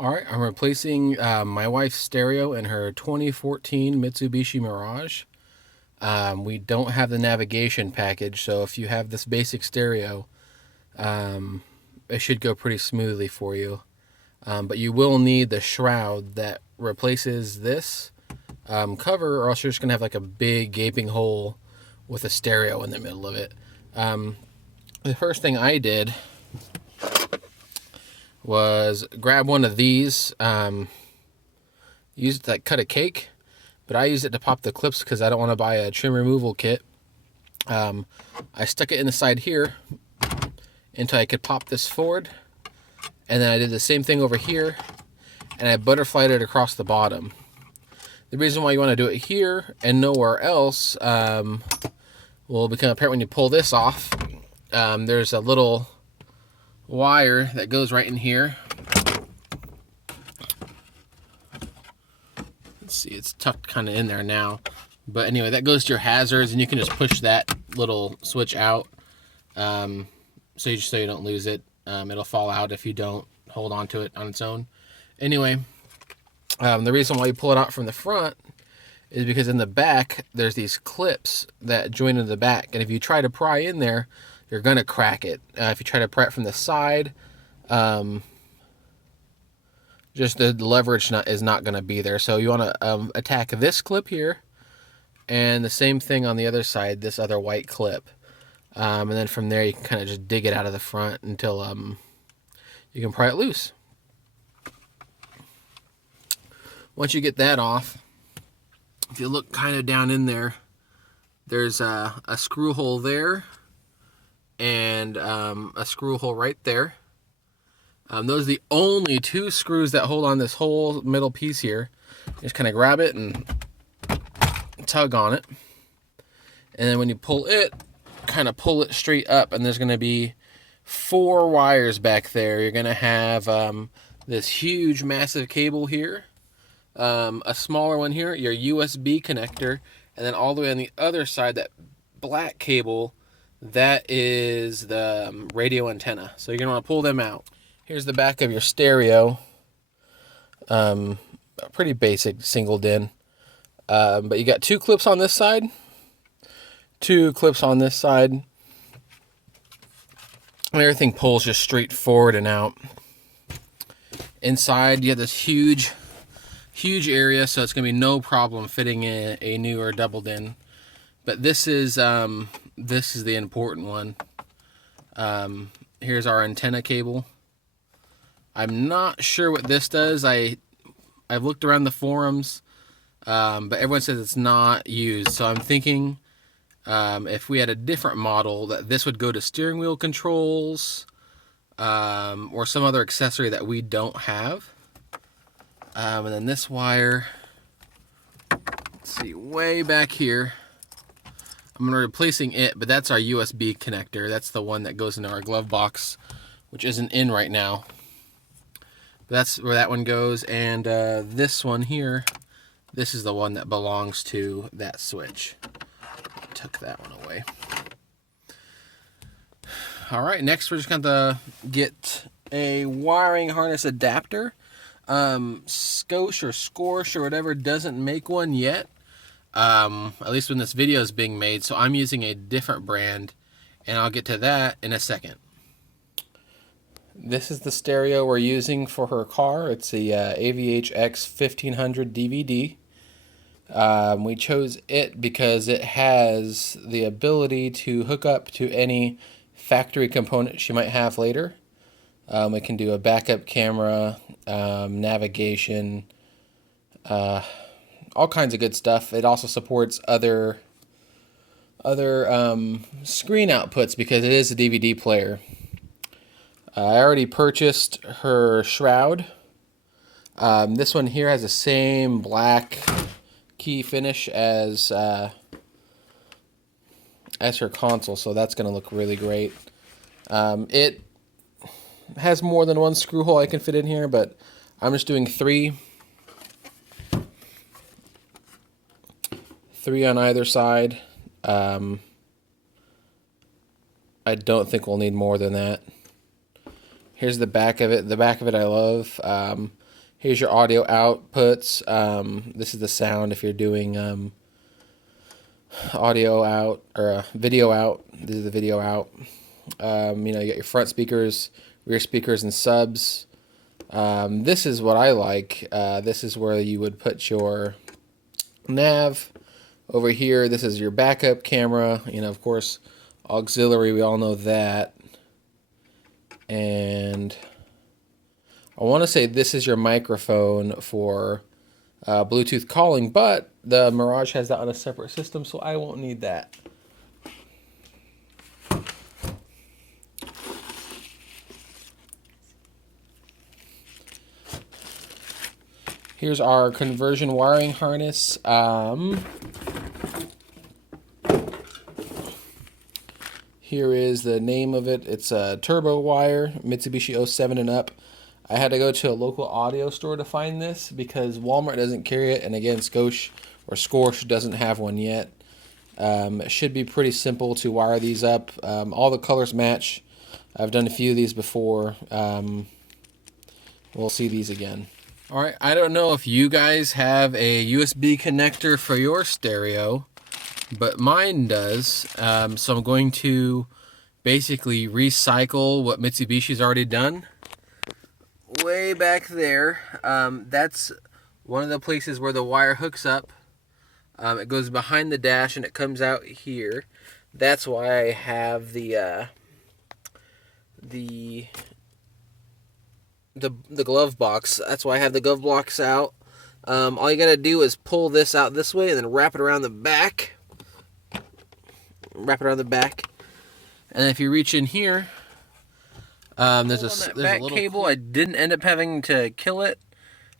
All right, I'm replacing my wife's stereo in her 2014 Mitsubishi Mirage. We don't have the navigation package, so if you have this basic stereo, it should go pretty smoothly for you. But you will need the shroud that replaces this cover, or else you're just going to have like a big gaping hole with a stereo in the middle of it. The first thing I did was grab one of these, used it to cut a cake, but I used it to pop the clips because I don't want to buy a trim removal kit. I stuck it in the side here until I could pop this forward, and then I did the same thing over here, and I butterflied it across the bottom. The reason why you want to do it here and nowhere else will become apparent when you pull this off. There's a little wire that goes right in here. Let's see, it's tucked kind of in there now. But anyway, that goes to your hazards, and you can just push that little switch out so you don't lose it. It'll fall out if you don't hold on to it on its own. Anyway, the reason why you pull it out from the front is because in the back, there's these clips that join into the back. And if you try to pry in there, you're going to crack it. If you try to pry it from the side, just the leverage is not going to be there. So you want to attack this clip here, and the same thing on the other side, this other white clip. And then from there, you can kind of just dig it out of the front until you can pry it loose. Once you get that off, if you look kind of down in there, there's a screw hole there and a screw hole right there. Those are the only two screws that hold on this whole middle piece here. Just kind of grab it and tug on it. And then when you pull it, kind of pull it straight up, and there's going to be 4 wires back there. You're going to have this huge, massive cable here, a smaller one here, your USB connector, and then all the way on the other side, that black cable, that is the radio antenna. So you're going to want to pull them out. Here's the back of your stereo. Pretty basic single DIN. But you got 2 clips on this side, 2 clips on this side. And everything pulls just straight forward and out. Inside, you have this huge area, so it's going to be no problem fitting in a new or double DIN. But this is the important one. Here's our antenna cable. I'm not sure what this does. I've looked around the forums, but everyone says it's not used. So I'm thinking if we had a different model, that this would go to steering wheel controls or some other accessory that we don't have. And then this wire, let's see, way back here, I'm going to be replacing it, but that's our USB connector. That's the one that goes into our glove box, which isn't in right now. That's where that one goes, and this one here, this is the one that belongs to that switch. Took that one away. All right, next we're just going to get a wiring harness adapter. Scosh or Scorch or whatever doesn't make one yet, at least when this video is being made, so I'm using a different brand, and I'll get to that in a second. This is the stereo we're using for her car. It's the AVH-X 1500 DVD. We chose it because it has the ability to hook up to any factory component she might have later. It can do a backup camera, navigation, all kinds of good stuff. It also supports other screen outputs because it is a DVD player. I already purchased her shroud. This one here has the same black key finish as her console, so that's going to look really great. It has more than one screw hole I can fit in here, but I'm just doing 3 on either side. I don't think we'll need more than that. Here's the back of it. The back of it I love. Here's your audio outputs. This is the sound if you're doing audio out or video out. This is the video out. You know, you got your front speakers, rear speakers, and subs. This is what I like. This is where you would put your nav. Over here, this is your backup camera. You know, of course, auxiliary, we all know that. And I want to say this is your microphone for Bluetooth calling, but the Mirage has that on a separate system, so I won't need that. Here's our conversion wiring harness. Here is the name of it. It's a turbo wire, Mitsubishi 07 and up. I had to go to a local audio store to find this because Walmart doesn't carry it, and again, Scosh or Scorch doesn't have one yet. It should be pretty simple to wire these up. All the colors match. I've done a few of these before. We'll see these again. All right, I don't know if you guys have a USB connector for your stereo, but mine does. So I'm going to basically recycle what Mitsubishi's already done. Way back there, that's one of the places where the wire hooks up. It goes behind the dash and it comes out here. That's why I have the glove box. That's why I have the glove box out. All you gotta do is pull this out this way and then wrap it around the back. Wrap it around the back. And if you reach in here, there's a little cable. I didn't end up having to kill it,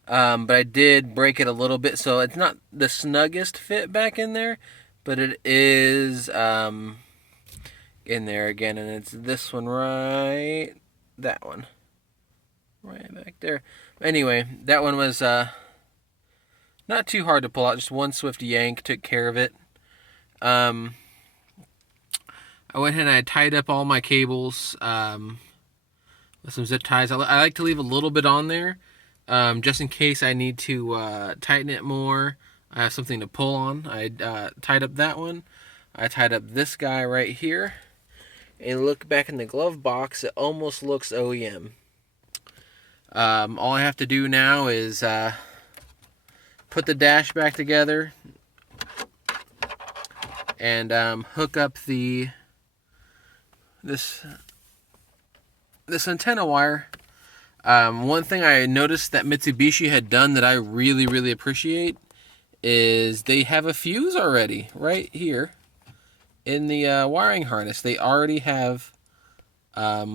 but I did break it a little bit, so it's not the snuggest fit back in there, but it is in there again, and it's this one right, that one, right back there. Anyway, that one was not too hard to pull out. Just one swift yank took care of it. I went ahead and I tied up all my cables with some zip ties. I like to leave a little bit on there just in case I need to tighten it more. I have something to pull on. I tied up that one. I tied up this guy right here. And look back in the glove box, it almost looks OEM. All I have to do now is put the dash back together and hook up this antenna wire. One thing I noticed that Mitsubishi had done that I really, really appreciate is they have a fuse already right here in the wiring harness. They already have a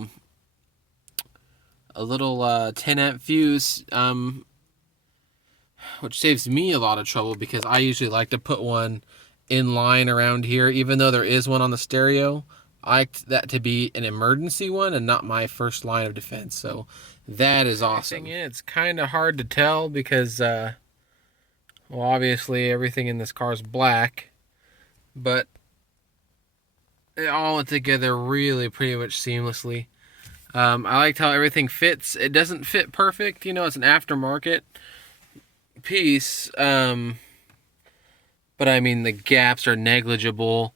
little 10 amp fuse, which saves me a lot of trouble because I usually like to put one in line around here, even though there is one on the stereo. I like that to be an emergency one and not my first line of defense. So that is awesome. It's kind of hard to tell because, well, obviously everything in this car is black, but it all went together really pretty much seamlessly. I liked how everything fits. It doesn't fit perfect, you know, it's an aftermarket piece, but I mean the gaps are negligible.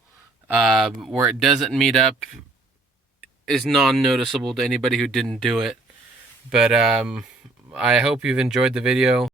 Where it doesn't meet up is non-noticeable to anybody who didn't do it. But I hope you've enjoyed the video.